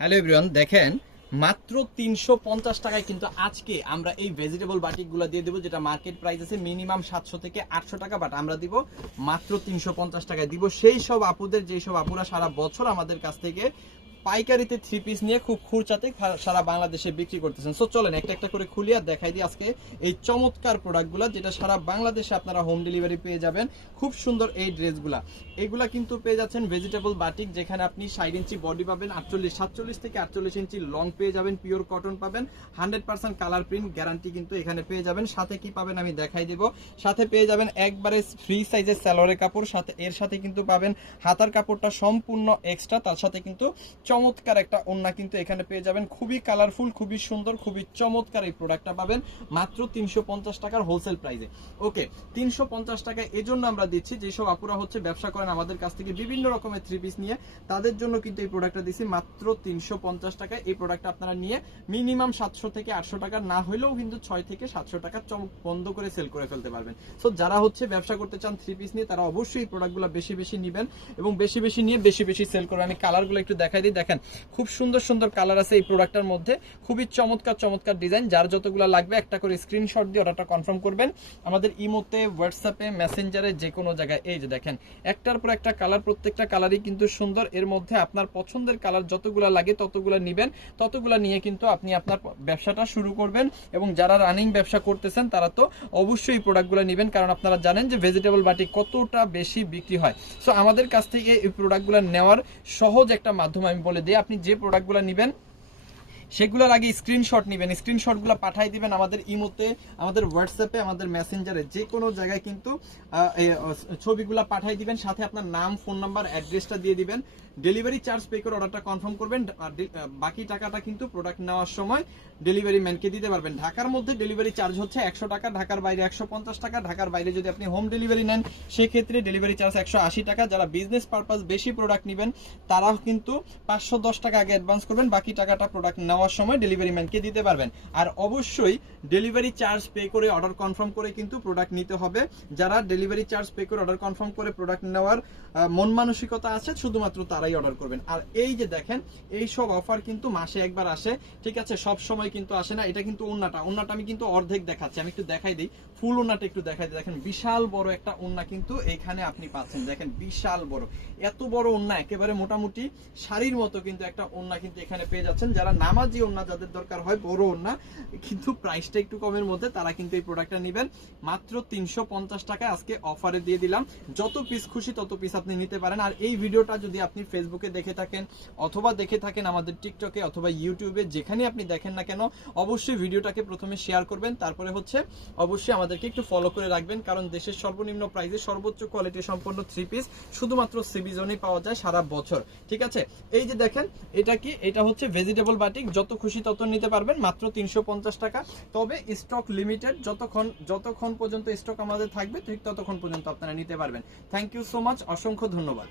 Hello everyone, দেখেন মাত্র 350 টাকায় কিন্তু আজকে আমরা এই ভেজিটেবল বাটিকগুলো দিয়ে দেবো, যেটা মার্কেট প্রাইস আছে মিনিমাম 700 থেকে 800 টাকা, বাট আমরা দিব মাত্র 350 টাকায় দিব সেই সব আপুদের, যেই সব আপুরা সারা বছর আমাদের কাছ থেকে পাইকারিতে 3 পিস নিয়ে খুব খুরচাতে সারা বাংলাদেশে বিক্রি করতেছেন। সো চলেন একটা একটা করে খুলি আর দেখাই দিই আজকে এই চমৎকার প্রোডাক্টগুলো, যেটা সারা বাংলাদেশে আপনারা হোম ডেলিভারি পেয়ে যাবেন। খুব সুন্দর এই ড্রেসগুলা, এগুলা কিন্তু পেয়ে যাচ্ছেন ভেজিটেবল বাটিক, যেখানে আপনি 60 ইঞ্চি বডি পাবেন, 47 থেকে 48 ইঞ্চি লং পেয়ে যাবেন, পিওর কটন পাবেন, 100% কালার প্রিন্ট গ্যারান্টি কিন্তু এখানে পেয়ে যাবেন। সাথে কি পাবেন আমি দেখাই দেব, সাথে পেয়ে যাবেন একবারে ফ্রি সাইজের সালোয়ারের কাপড়, সাথে এর সাথে কিন্তু পাবেন হাতার কাপড়টা সম্পূর্ণ এক্সট্রা, তার সাথে কিন্তু চমৎকার একটা ওড়না কিন্তু এখানে পেয়ে যাবেন। খুবই কালারফুল, খুবই সুন্দর, খুবই চমৎকার এই প্রোডাক্টটা পাবেন মাত্র 350 টাকার হোলসেল প্রাইসে। ওকে, 350 টাকায় এজন্য আমরা দিচ্ছি যেসব আপুরা হচ্ছে ব্যবসা করেন আমাদের কাছ থেকে বিভিন্ন রকমের 3 পিস নিয়ে, তাদের জন্য কিন্তু এই প্রোডাক্টটা দিচ্ছি মাত্র 350 টাকায়। এই প্রোডাক্টটা আপনারা নিয়ে মিনিমাম 700 থেকে 800 টাকা, না হলেও কিন্তু 6 থেকে 700 টাকা চমক বন্ধ করে সেল করে ফেলতে পারবেন। সো যারা হচ্ছে ব্যবসা করতে চান 3 পিস নিয়ে, তারা অবশ্যই এই প্রোডাক্টগুলো বেশি বেশি নেবেন এবং বেশি বেশি নিয়ে বেশি বেশি সেল করবেন। আমি কালারগুলো একটু দেখাই দিই, দেখেন খুব সুন্দর সুন্দর কালার আছে এই প্রোডাক্টটার মধ্যে, খুবই চমৎকার চমৎকার ডিজাইন। যার যতগুলো লাগবে একটা করে স্ক্রিনশট দিয়ে অর্ডারটা কনফার্ম করবেন আমাদের ইমোতে, হোয়াটসঅ্যাপে, মেসেঞ্জারে, যে কোনো জায়গায়। এই যে দেখেন একটার পর একটা কালার, প্রত্যেকটা কালারই কিন্তু সুন্দর। এর মধ্যে আপনার পছন্দের কালার যতগুলো লাগে ততগুলো নেবেন, ততগুলো নিয়ে কিন্তু আপনি আপনার ব্যবসাটা শুরু করবেন। এবং যারা রানিং ব্যবসা করতেছেন তারা তো অবশ্যই এই প্রোডাক্টগুলো নেবেন, কারণ আপনারা জানেন যে ভেজিটেবল বাটি কতটা বেশি বিক্রি হয়। সো আমাদের কাছ থেকে এই প্রোডাক্টগুলো নেওয়ার সহজ একটা মাধ্যম আমি বলে দিই, আপনি যে প্রোডাক্টগুলো নেবেন সেগুলোর আগে স্ক্রিনশট নেবেন, স্ক্রিনশটগুলো পাঠিয়ে দিবেন আমাদের ইমোতে, আমাদের হোয়াটসঅ্যাপে, আমাদের মেসেঞ্জারে, যে কোনো জায়গায় কিন্তু ছবিগুলো পাঠিয়ে দিবেন। সাথে আপনার নাম, ফোন নাম্বার, অ্যাড্রেসটা দিয়ে দিবেন। ডেলিভারি চার্জ পে করে অর্ডারটা কনফার্ম করবেন, আর বাকি টাকাটা কিন্তু প্রোডাক্ট নেওয়ার সময় ডেলিভারি ম্যানকে দিতে পারবেন। ঢাকার মধ্যে ডেলিভারি চার্জ হচ্ছে 100 টাকা, ঢাকার বাইরে 150 টাকা। ঢাকার বাইরে যদি আপনি হোম ডেলিভারি নেন সেক্ষেত্রে ডেলিভারি চার্জ 180 টাকা। যারা বিজনেস পারপাস বেশি প্রোডাক্ট নেবেন তারাও কিন্তু 510 টাকা আগে অ্যাডভান্স করবেন, বাকি টাকাটা প্রোডাক্ট নেওয়ার সময় ডেলিভারি ম্যানকে দিতে পারবেন। আর অবশ্যই ডেলিভারি চার্জ পে করে অর্ডার কনফার্ম করে কিন্তু প্রোডাক্ট নিতে হবে। যারা ডেলিভারি চার্জ পে করে অর্ডার কনফার্ম করে প্রোডাক্ট নেওয়ার মন মানসিকতা আছে শুধুমাত্র তারাই অর্ডার করবেন। আর এই যে দেখেন এই সব অফার কিন্তু মাসে একবার আসে, ঠিক আছে, সব সময় কিন্তু আসে না। এটা কিন্তু ওন্নাটা আমি কিন্তু অর্ধেক দেখাচ্ছি, আমি একটু দেখাই দিই, ফুল ওন্নাটা একটু দেখাই দিই। দেখেন বিশাল বড় একটা ওন্না কিন্তু এইখানে আপনি পাচ্ছেন, দেখেন বিশাল বড়, এত বড় ওন্না, একেবারে মোটামুটি শাড়ির মতো কিন্তু একটা ওন্না কিন্তু এখানে পেয়ে যাচ্ছেন। যারা নামাজি ওন্না যাদের দরকার হয়, বড় ওন্না কিন্তু প্রাইসটা একটু কমের মধ্যে, তারা কিন্তু এই প্রোডাক্টটা নেবেন মাত্র 350 টাকায় আজকে অফারে দিয়ে দিলাম। যত পিস খুশি তত পিস আপনি নিতে পারেন। আর এই ভিডিওটা যদি আপনি ফেসবুকে দেখে থাকেন অথবা দেখে থাকেন আমাদের টিকটকে অথবা ইউটিউবে, যেখানে আপনি দেখেন না কেন, অবশ্যই ভিডিওটাকে প্রথমে শেয়ার করবেন, তারপরে হচ্ছে অবশ্যই আমাদেরকে একটু ফলো করে রাখবেন, কারণ দেশের সর্বনিম্ন প্রাইসে সর্বোচ্চ কোয়ালিটি সম্পন্ন 3 পিস শুধুমাত্র সিবি জোনেই পাওয়া যায় সারা বছর, ঠিক আছে। এই যে দেখেন এটা কি, এটা হচ্ছে ভেজিটেবল বাটিক, যত খুশি তত নিতে পারবেন মাত্র 350 টাকা। তবে স্টক লিমিটেড, যতক্ষণ পর্যন্ত স্টক আমাদের থাকবে ঠিক ততক্ষণ পর্যন্ত আপনারা নিতে পারবেন। থ্যাংক ইউ সো মাচ, অসংখ্য ধন্যবাদ।